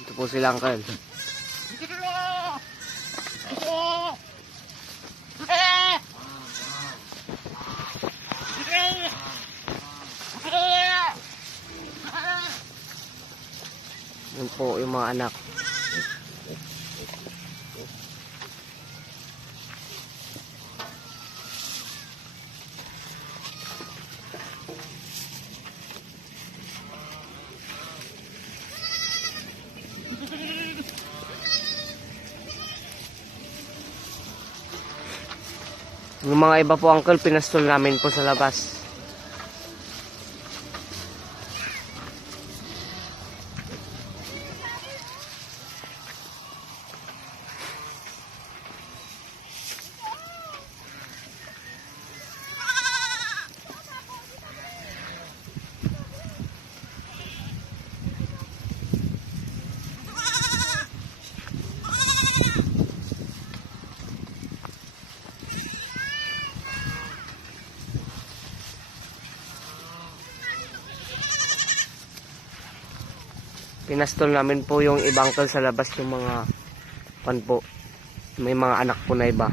Ito po sila, Uncle. Yan po yung mga anak. Yung mga iba po, Uncle, pinastol namin po sa labas. Pinastol namin po yung ibang Uncle sa labas, yung mga pan po. May mga anak po na iba.